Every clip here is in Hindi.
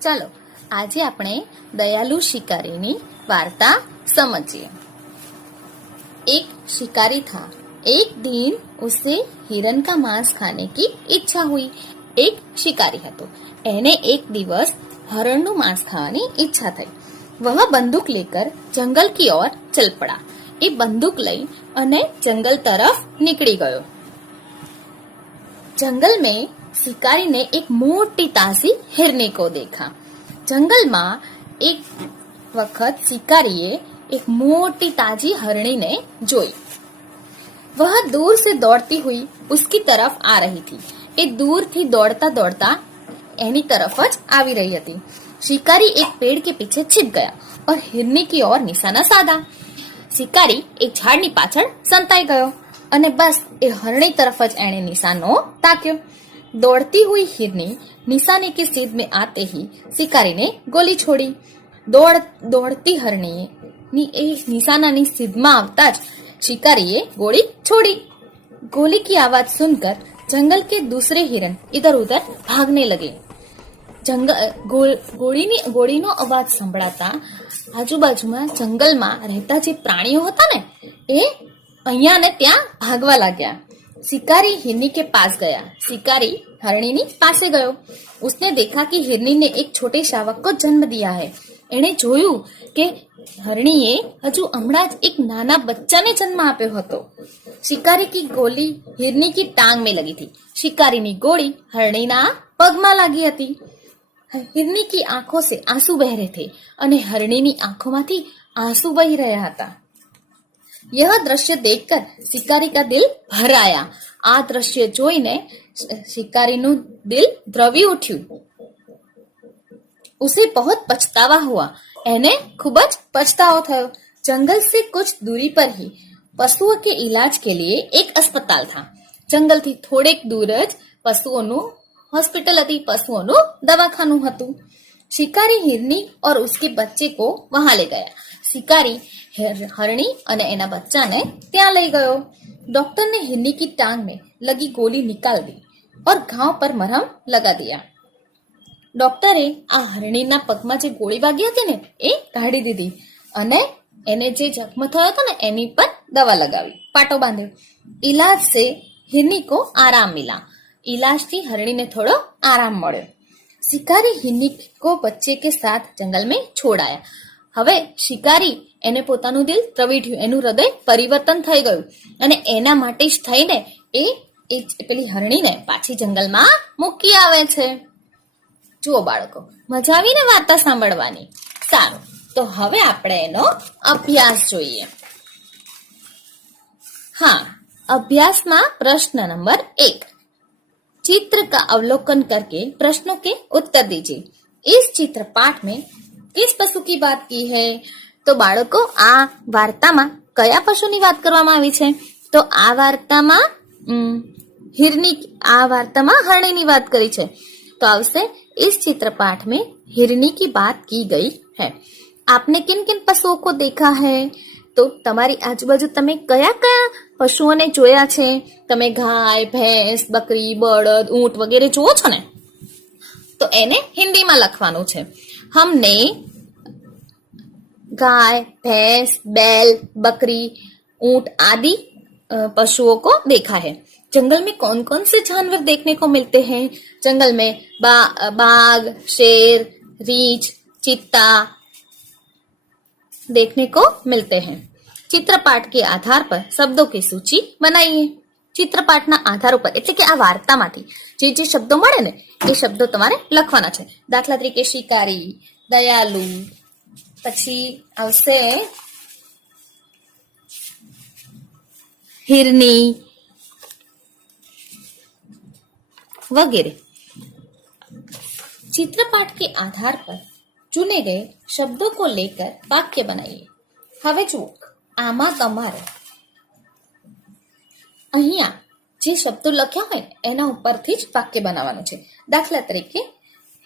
चलो आज આપણે दयालु शिकारी वार्ता समझिए। एक शिकारी था। एक दिन उसे हिरण का मांस खाने की इच्छा हुई। एक शिकारी હતો એને એક દિવસ હરણનું માંસ ખાવાની ઈચ્છા થઈ। वह बंदूक लेकर जंगल की ओर चल पड़ा। એ બંદૂક લઈ અને જંગલ તરફ નીકળી ગયો। जंगल में शिकारी ने एक मोटी ताजी हिरनी को देखा। जंगल में एक वक्त शिकारीए एक मोटी ताजी हरणी ने जोई। वह दूर से दौड़ती हुई उसकी तरफ आ रही थी। ए दूर थी दौड़ता दौड़ता एनी तरफ ज आवी रही थी। शिकारी एक पेड़ के पीछे छिप गया और हिरनी की ओर निशाना साधा। शिकारी एक झाड़नी पाछळ संताई गयो અને બસ એ હરણી तरफ ज एने निशानो ताक्यो। दौड़ती हुई हिरनी निशाने की सीध में आते ही शिकारी ने गोली छोड़ी। दौड़ती हरणी निशाना की सीध में आवता ज शिकारीए गोली छोड़ी। गोली की आवाज सुनकर जंगल के दूसरे हिरण इधर उधर भागने लगे। गोळीनो अवाज संभळाता आजूबाजूमां जंगलमां रहता जे प्राणीओ हता ने ए अहिया ने त्या भागवा लाग्या। शिकारी हिरनी के पास गया। शिकारी हरणी नी पासे गयो। उसने देखा कि हिरनी ने एक छोटे शावक को जन्म दिया है। एने जोयु के हरणीए हजू हमणां ज एक नाना बच्चा ने जन्म आप्यो हतो। शिकारी की गोली हिरनी की टांग में लगी थी। शिकारी नी गोली हरणीना पगमां लागी हती। हिरनी की आंखों से आंसू बह रहे थे अने हरणीनी आंखोमांथी आंसू बही रह्या हता। यह दृश्य देखकर शिकारी का दिल भर आया। आ दृश्य जोईने शिकारीनु दिल द्रवी उठ्યું। उसे बहुत पछतावा हुआ। एने खूब ज पछतावो थयो। जंगल से कुछ दूरी पर ही पशुओं के इलाज के लिए एक अस्पताल था। जंगल थी थोड़ेक दूर ज पशुओनु हॉस्पिटल हती, पशुओनु दवाखानु हतुं। शिकारी हिरनी और उसके बच्चे को वहां ले गया। शिकारी हरणी और एना बच्चा ने त्या लई गयो। डॉक्टर ने हिरनी की टांग में लगी गोली निकाल दी और घाव पर मरहम लगा दिया। डॉक्टरे आ हरणीना पगमां जे गोली वागी हती ने ए काढी दीधी अने एने जे जख्म थयो हतो ने एनी पर दवा लगावी, पाटो बांध्यो। इलाज से हिरनी को आराम मिला। इलाज थी हरणी ने थोड़ो आराम मळ्यो। शिकारी हिरनी को बच्चे के साथ जंगल में छोड़ाया। હવે શિકારી એને પોતાનું દિલ ત્રવીઠ્યું, એનું હૃદય પરિવર્તન થઈ ગયું અને એના માટે જ થઈને એ પેલી હરણીને પાછી જંગલમાં મૂકી આવે છે। જુઓ બાળકો, મજા આવી ને વાર્તા સાંભળવાની? સારું, તો હવે આપણે એનો અભ્યાસ જોઈએ। हाँ, अभ्यास में प्रश्न नंबर 1, चित्र का अवलोकन करके प्रश्नों के उत्तर दीजिए। इस चित्र पाठ में किस पशु की बात की है? तो बाळको आ वार्तामां कया पशुनी वात करवामां आवी छे? तो आ वार्तामां हरणीनी वात करी छे। तो आवशे इस चित्र पाठ में हिरनी की बात की गई है। आपने किन किन पशुओं को देखा है? तो तमारी आजूबाजू तमे कया कया पशुओने जोया छे? तमे गाय, भैंस, बकरी, बळद, ऊंट वगैरह जोवो छो ने? तो एने हिंदी में लखवानुं छे। हमने गाय, भैंस, बैल, बकरी, ऊंट आदि पशुओं को देखा है। जंगल में कौन कौन से जानवर देखने को मिलते हैं? जंगल में बाघ, शेर, रीछ, चीता देखने को मिलते हैं। चित्रपाठ के आधार पर शब्दों की सूची बनाइए। चित्रपाठना आधार पर એટલે કે આ વાર્તામાંથી જે શબ્દો મળે ને એ શબ્દો તમારે લખવાના છે। દાખલા તરીકે શિકારી, દયાલુ, પછી આવશે हिरनी वगैरह। चित्रपाठ के आधार पर चुने गए शब्दों को लेकर वाक्य बनाइए। હવે જુઓ, આમાં તમારે અહીંયા જે શબ્દો લખ્યા હોય એના ઉપરથી જ વાક્ય બનાવવાનું છે। દાખલા તરીકે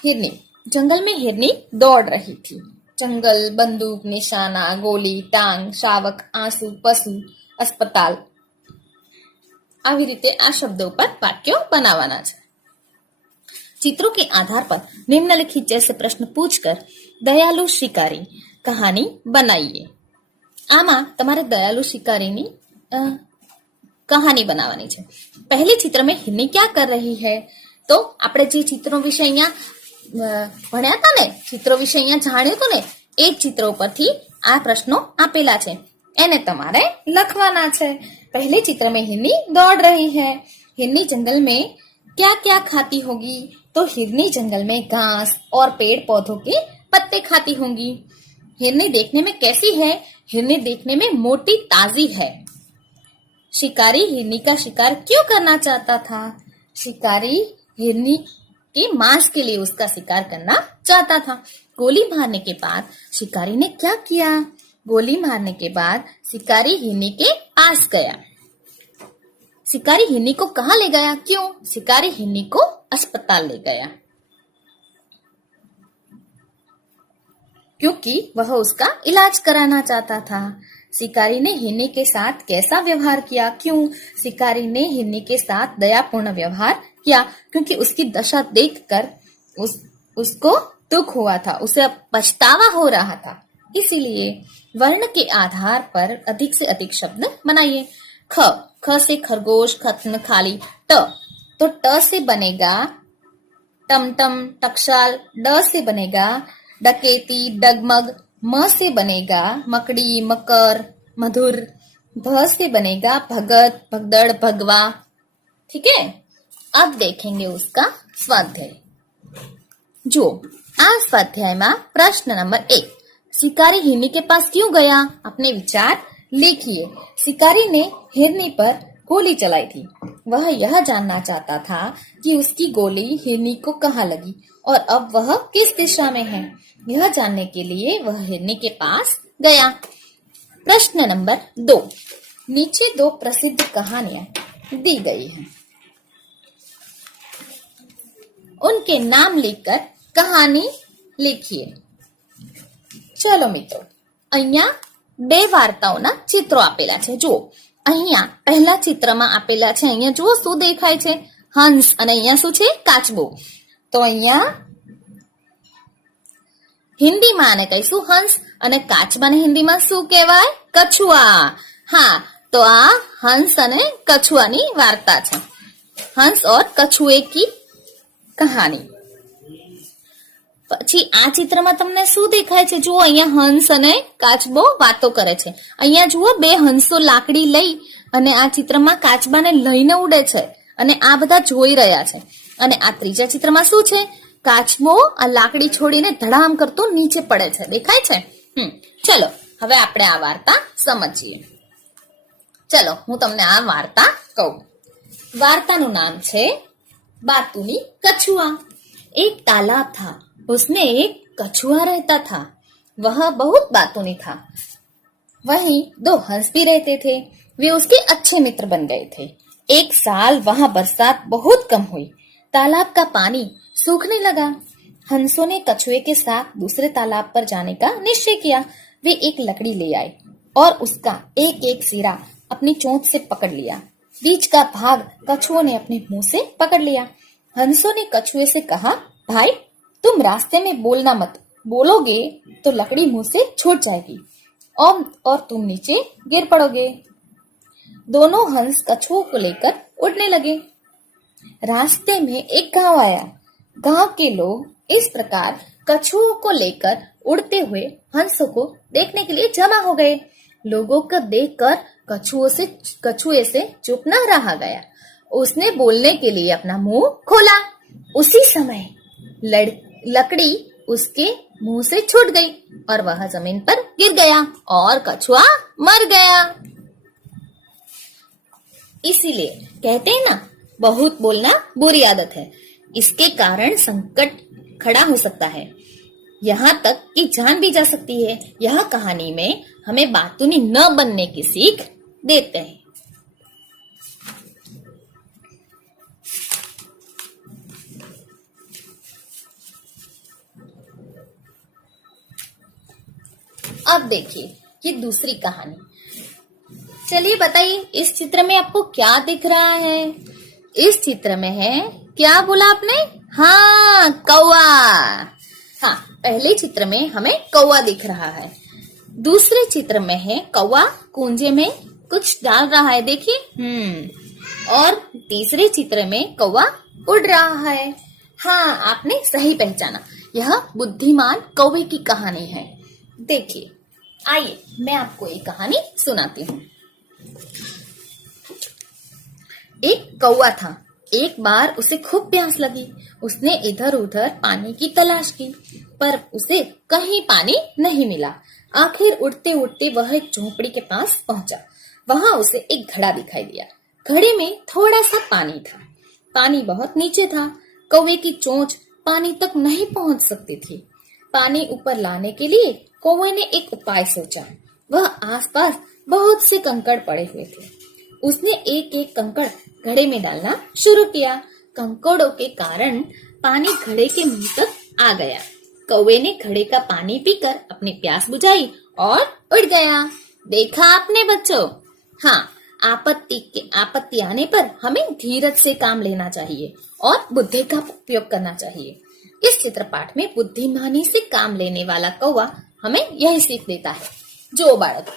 हिरनी, जंगल में हिरनी दौड़ रही थी। जंगल, बंदूक, निशाना, गोली, टांग, शावक, आंसू, पशु, अस्पताल, આવી રીતે આ શબ્દો ઉપર વાક્યો બનાવવાના છે। चित्रों के आधार पर निम्नलिखित जैसे प्रश्न पूछकर दयालु शिकारी कहानी बनाइए। આમાં તમારે દયાલુ શિકારીની કહાની બનાવવાની છે। પહેલી ચિત્ર में हिन्नी क्या कर रही है? तो આપણે જે ચિત્રો વિશે અહીંયા ભણ્યા હતા ને, ચિત્રો વિશે અહીંયા જાણ્યું હતું ને, એ ચિત્રો પરથી આ પ્રશ્નો આપેલા છે, એને તમારે લખવાના છે। पहले चित्र में हिरनी दौड़ रही है। हिरनी जंगल में क्या क्या खाती होगी? तो हिरनी जंगल में घास और पेड़ पौधों के पत्ते खाती होंगी। हिरनी देखने में कैसी है? हिरनी देखने में मोटी ताजी है। शिकारी हिरनी का शिकार क्यों करना चाहता था? शिकारी हिरनी के मांस के लिए उसका शिकार करना चाहता था। गोली मारने के बाद शिकारी ने क्या किया? गोली मारने के बाद शिकारी हिरनी के पास गया। शिकारी हिरनी को कहाँ ले गया? क्यों? शिकारी हिरनी को अस्पताल ले गया, क्योंकि वह उसका इलाज कराना चाहता था। शिकारी ने हिरनी के साथ कैसा व्यवहार किया? क्यों? शिकारी ने हिरनी के साथ दयापूर्ण व्यवहार किया, क्योंकि उसकी दशा देखकर उसको दुख हुआ था, उसे पछतावा हो रहा था। इसीलिए वर्ण के आधार पर अधिक से अधिक शब्द बनाइए। ख से खरगोश, खत्न, खाली। ट, तो ट से बनेगा टमटम, टकसाल। ड से बनेगा डकेती, डगमग। म से बनेगा मकड़ी, मकर, मधुर। भ से बनेगा भगत, भगदड़, भगवा। ठीक है, अब देखेंगे उसका स्वाध्याय। जो आ स्वाध्याय में प्रश्न नंबर 1, शिकारी हिरनी के पास क्यों गया? अपने विचार लिखिए। शिकारी ने हिरनी पर गोली चलाई थी। वह यह जानना चाहता था कि उसकी गोली हिरनी को कहाँ लगी और अब वह किस दिशा में है। यह जानने के लिए वह हिरनी के पास गया। प्रश्न नंबर 2, नीचे 2 प्रसिद्ध कहानियां दी गई हैं, उनके नाम लिखकर कहानी लिखिए। चलो મિત્રો, અહીંયા 2 વાર્તાઓના ચિત્રો આપેલા છે। જો અહીંયા પહેલા ચિત્રમાં આપેલા છે, અહીંયા જુઓ શું દેખાય છે? હંસ, અને અહીંયા શું છે? કાચબો। તો અહીંયા હિન્દીમાં આને કહીશું હંસ, અને કાચબાને હિન્દીમાં શું કહેવાય? કછુઆ। હા, તો આ હંસ અને કછુઆની વાર્તા છે, હંસ और कछुए की कहानी। પછી આ ચિત્રમાં તમને શું દેખાય છે? જુઓ અહીંયા હંસ અને કાચબો વાતો કરે છે। અહીંયા જુઓ 2 હંસો લાકડી લઈ અને આ ચિત્રમાં કાચબાને લઈને ઉડે છે અને આ બધા જોઈ રહ્યા છે। અને આ ત્રીજા ચિત્રમાં શું છે? કાચબો આ લાકડી છોડીને ધડામ કરતો નીચે પડે છે, દેખાય છે? ચલો હવે આપણે આ વાર્તા સમજીએ। ચલો હું તમને આ વાર્તા કહું। વાર્તાનું નામ છે બાતુની कछुआ। एक तालाब था, उसमें एक कछुआ रहता था। वह बहुत बातूनी था। वहीं 2 हंस भी रहते थे। वे उसके अच्छे मित्र बन गए थे। एक साल वहां बरसात बहुत कम हुई। तालाब का पानी सूखने लगा। हंसों ने कछुए के साथ दूसरे तालाब पर जाने का निश्चय किया। वे एक लकड़ी ले आए और उसका एक एक सिरा अपनी चोंच से पकड़ लिया। बीच का भाग कछुओं ने अपने मुंह से पकड़ लिया। हंसों ने कछुए से कहा, भाई तुम रास्ते में बोलना मत, बोलोगे तो लकड़ी मुंह से छूट जाएगी और तुम नीचे गिर पड़ोगे। दोनों हंस कछुओं को लेकर उड़ने लगे। रास्ते में एक गांव आया। गांव के लोग इस प्रकार कछुओं को लेकर उड़ते हुए हंसों को देखने के लिए जमा हो गए। लोगों को देखकर कछुए से चुप न रहा गया। उसने बोलने के लिए अपना मुंह खोला। उसी समय लकड़ी उसके मुंह से छूट गई और वह जमीन पर गिर गया और कछुआ मर गया। इसीलिए कहते हैं ना, बहुत बोलना बुरी आदत है। इसके कारण संकट खड़ा हो सकता है, यहाँ तक कि जान भी जा सकती है। यह कहानी में हमें बातूनी न बनने की सीख देते हैं। अब देखिए ये दूसरी कहानी। चलिए बताइए, इस चित्र में आपको क्या दिख रहा है? इस चित्र में है, क्या बोला आपने? हाँ, कौवा। हाँ, पहले चित्र में हमें कौवा दिख रहा है। दूसरे चित्र में है कौवा कुंजे में कुछ डाल रहा है, देखिए। और तीसरे चित्र में कौवा उड़ रहा है। हाँ, आपने सही पहचाना, यह बुद्धिमान कौवे की कहानी है। देखिए, आइए मैं आपको एक कहानी सुनाती हूँ। एक कौवा था। एक बार उसे खूब प्यास लगी। उसने इधर उधर पानी की तलाश की, पर उसे कहीं पानी नहीं मिला। आखिर उड़ते उड़ते वह एक झोपड़ी के पास पहुंचा। वहां उसे एक घड़ा दिखाई दिया। घड़े में थोड़ा सा पानी था। पानी बहुत नीचे था। कौवे की चोंच पानी तक नहीं पहुंच सकती थी। पानी ऊपर लाने के लिए कौवे ने एक उपाय सोचा। वह आसपास बहुत से कंकड़ पड़े हुए थे। उसने एक एक कंकड़ घड़े में डालना शुरू किया। कंकड़ों के कारण पानी घड़े के मुंह तक आ गया। कौवे ने घड़े का पानी पीकर अपनी प्यास बुझाई और उड़ गया। देखा आपने बच्चों? हाँ, आपत्ति आने पर हमें धीरज से काम लेना चाहिए और बुद्धि का उपयोग करना चाहिए। इस चित्र पाठ में बुद्धिमानी से काम लेने वाला कौवा हमें यही सीख देता है। जो बाળક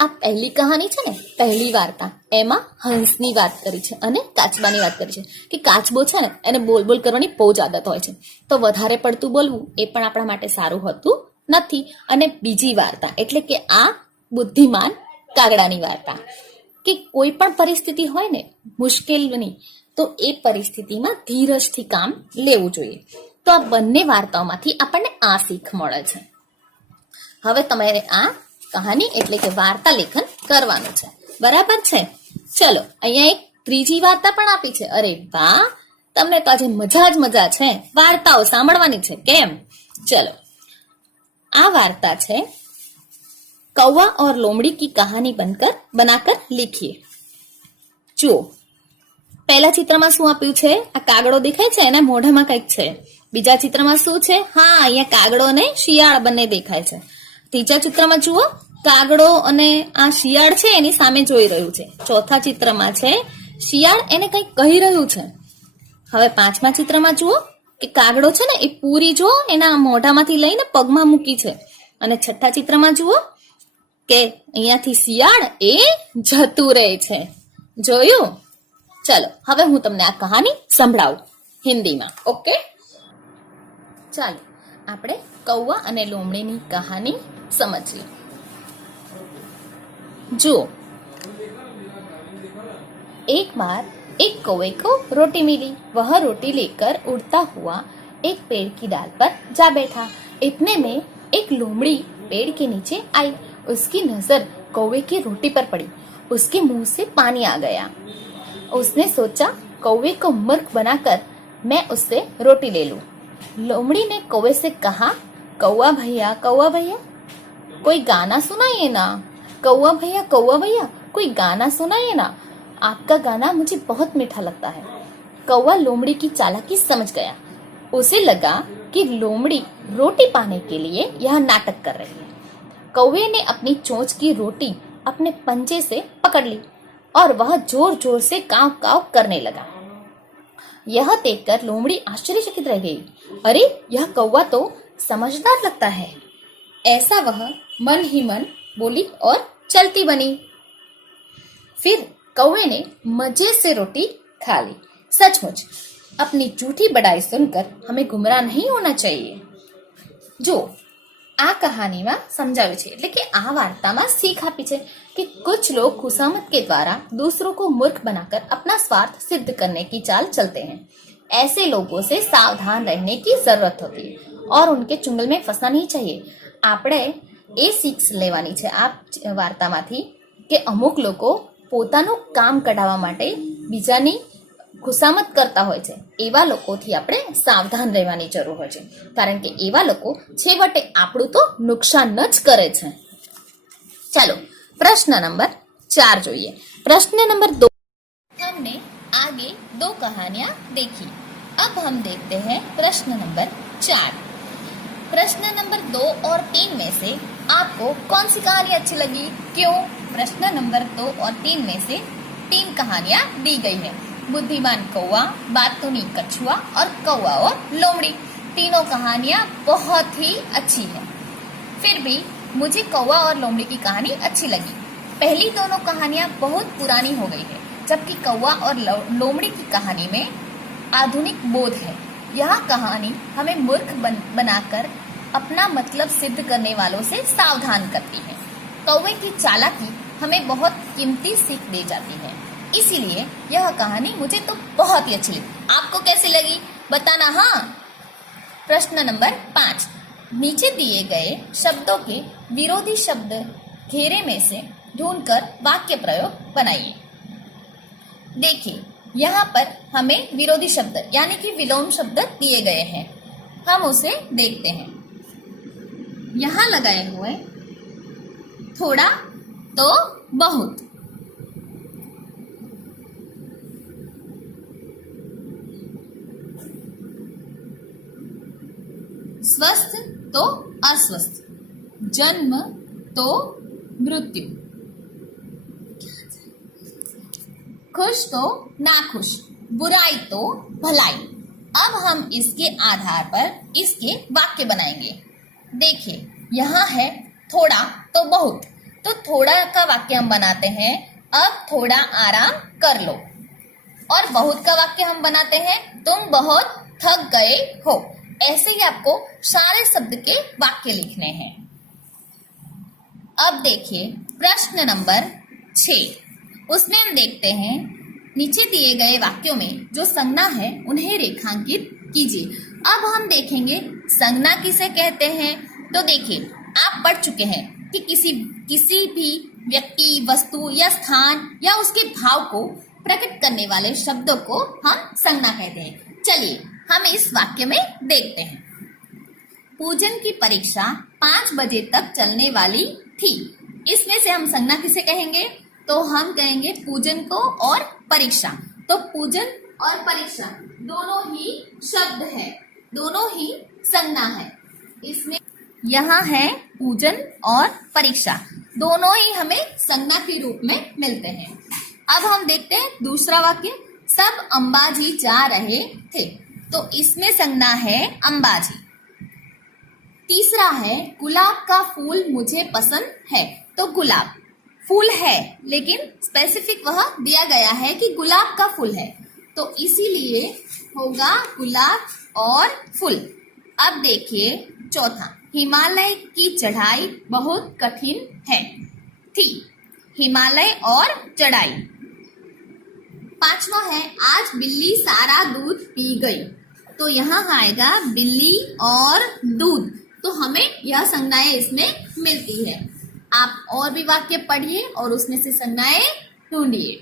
આ પહેલી કહાની છે ને, પહેલી વાર્તા, એમાં હંસની વાત કરી છે અને કાચબાની વાત કરી છે કે કાચબો છે ને એને બોલ બોલ કરવાની બહુ જ આદત હોય છે, તો વધારે પડતું બોલવું એ પણ આપણા માટે સારું હોતું નથી. અને બીજી વાર્તા એટલે કે આ બુદ્ધિમાન કાગડાની વાર્તા કે કોઈ પણ પરિસ્થિતિ હોય ને મુશ્કેલની, તો એ પરિસ્થિતિમાં ધીરજથી કામ લેવું જોઈએ. તો આ બંને વાર્તાઓમાંથી આપણને આ શીખ મળે છે. હવે તમારે આ કહાની એટલે કે વાર્તા લેખન કરવાનું છે, બરાબર છે? ચલો, અહીંયા એક ત્રીજી વાર્તા પણ આપી છે. અરે વાહ, તમને તો આજે મજા જ મજા છે વાર્તાઓ સાંભળવાની છે, કેમ? ચલો, આ વાર્તા છે कौवा और लोमड़ी की कहानी बनाकर लिखिए. જુઓ, પહેલા ચિત્રમાં શું આપ્યું છે? આ કાગડો દેખાય છે, એના મોઢામાં કંઈક છે. બીજા ચિત્રમાં શું છે? હા, અહીંયા કાગડો અને શિયાળ બંને દેખાય છે. ત્રીજા ચિત્રમાં જુઓ, કાગડો અને આ શિયાળ છે એની સામે જોઈ રહ્યું છે. ચોથા ચિત્રમાં છે શિયાળ એને કંઈક કહી રહ્યું છે. હવે પાંચમા ચિત્રમાં જુઓ કે કાગડો છે ને એ પૂરી જો એના મોઢામાંથી લઈને પગમાં મૂકી છે. અને છઠ્ઠા ચિત્રમાં જુઓ કે અહીંયાથી શિયાળ એ જતું રહે છે. જોયું? ચલો, હવે હું તમને આ કહાની સંભળાવું હિન્દીમાં. ઓકે, ચાલો આપણે કૌવા અને લોમડીની કહાની समझिए. जो एक बार एक कौवे को रोटी मिली. वह रोटी लेकर उड़ता हुआ एक पेड़ की डाल पर जा बैठा. इतने में एक लोमड़ी पेड़ के नीचे आई. उसकी नजर कौवे की रोटी पर पड़ी. उसके मुंह से पानी आ गया. उसने सोचा, कौवे को मूर्ख बनाकर मैं उससे रोटी ले लूं. लोमड़ी ने कौवे से कहा, कौवा भैया कोई गाना सुनाइए ना. कौवा भैया कोई गाना सुनाइए ना. आपका गाना मुझे बहुत मीठा लगता है. कौवा लोमड़ी की चालाकी समझ गया. उसे लगा कि लोमड़ी रोटी पाने के लिए यह नाटक कर रही है. कौवे ने अपनी चोंच की रोटी अपने पंजे से पकड़ ली और वह जोर जोर से काव काव करने लगा. यह देखकर लोमड़ी आश्चर्यचकित रह गई. अरे, यह कौवा तो समझदार लगता है. ऐसा वह मन ही मन बोली और चलती बनी. फिर कौवे ने मजे से रोटी खा ली. सचमुच अपनी झूठी बड़ाई सुनकर हमें गुमराह नहीं होना चाहिए. जो આ કહાનીમાં સમજાવ્યું છે એટલે કે આ વાર્તામાં सीख આપી છે कि कुछ लोग खुशामत के द्वारा दूसरों को मूर्ख बनाकर अपना स्वार्थ सिद्ध करने की चाल चलते हैं. ऐसे लोगों से सावधान रहने की जरूरत होती है और उनके चुंगल में फंसना नहीं चाहिए. આપણે એ શીખ લેવાની છે આ વાર્તામાંથી કે અમુક લોકો પોતાનું કામ કઢાવવા માટે બીજાની ખુશામત કરતા હોય છે. એવા લોકોથી આપણે સાવધાન રહેવાની જરૂર હોય છે, કારણ કે એવા લોકો છેવટે આપણું તો નુકસાન જ કરે છે. ચાલો प्रश्न नंबर 4 જોઈએ. प्रश्न नंबर 2. हमने आगे 2 कहानियां देखी. अब हम देखते हैं प्रश्न नंबर 4. प्रश्न नंबर 2 और 3 में से आपको कौन सी कहानी अच्छी लगी? क्यों? प्रश्न नंबर 2 और 3 में से 3 कहानियां दी गई है. बुद्धिमान कौवा, बातूनी कछुआ और कौवा और लोमड़ी। तीनों कहानियां बहुत ही अच्छी हैं। फिर भी मुझे कौवा और लोमड़ी की कहानी अच्छी लगी। पहली दोनों कहानियां बहुत पुरानी हो गई है, जबकि कौवा और लोमड़ी की कहानी में आधुनिक बोध है। यह कहानी हमें मूर्ख बनाकर अपना मतलब सिद्ध करने वालों से सावधान करती है। कौवे की चालाकी हमें बहुत कीमती सीख दे जाती है। इसीलिए यह कहानी मुझे तो बहुत ही अच्छी लगी। आपको कैसी लगी बताना। हाँ, प्रश्न नंबर 5, नीचे दिए गए शब्दों के विरोधी शब्द घेरे में से ढूंढकर वाक्य प्रयोग बनाइए। देखिए, यहाँ पर हमें विरोधी शब्द यानी कि विलोम शब्द दिए गए हैं। हम उसे देखते हैं। यहाँ लगाए हुए थोड़ा तो बहुत, स्वस्थ तो अस्वस्थ, जन्म तो मृत्यु, खुश तो नाखुश, बुराई तो भलाई। अब हम इसके आधार पर इसके वाक्य बनाएंगे। देखिए, यहाँ है थोड़ा तो बहुत, तो थोड़ा का वाक्य हम बनाते हैं, अब थोड़ा आराम कर लो। और बहुत का वाक्य हम बनाते हैं, तुम बहुत थक गए हो। ऐसे ही आपको सारे शब्द के वाक्य लिखने हैं। अब देखिए प्रश्न नंबर 6, उसमें हम देखते हैं नीचे दिए गए वाक्यों में जो संज्ञा है उन्हें रेखांकित कीजिए। अब हम देखेंगे संज्ञा किसे कहते हैं। तो देखिए, आप पढ़ चुके हैं कि किसी भी व्यक्ति, वस्तु या स्थान या उसके भाव को प्रकट करने वाले शब्दों को हम संज्ञा कहते हैं। चलिए हम इस वाक्य में देखते हैं। पूजन की परीक्षा 5 बजे तक चलने वाली थी। इसमें से हम संज्ञा किसे कहेंगे? तो हम कहेंगे पूजन को और परीक्षा। तो पूजन और परीक्षा दोनों ही शब्द है, दोनों ही संज्ञा है। इसमें यहाँ है पूजन और परीक्षा, दोनों ही हमें संज्ञा के रूप में मिलते हैं। अब हम देखते हैं दूसरा वाक्य, सब अंबाजी जा रहे थे। तो इसमें संज्ञा है अंबाजी। तीसरा है गुलाब का फूल मुझे पसंद है। तो गुलाब फूल है, लेकिन स्पेसिफिक वह दिया गया है कि गुलाब का फूल है, तो इसीलिए होगा गुलाब और फूल। अब देखिए चौथा, हिमालय की चढ़ाई बहुत कठिन है थी। हिमालय और चढ़ाई। पांचवा है आज बिल्ली सारा दूध पी गई। तो यहाँ आएगा बिल्ली और दूध, तो हमें यह संज्ञाएं इसमें मिलती है। आप और भी वाक्य पढ़िए और उसमें से संज्ञाएं ढूंढिए।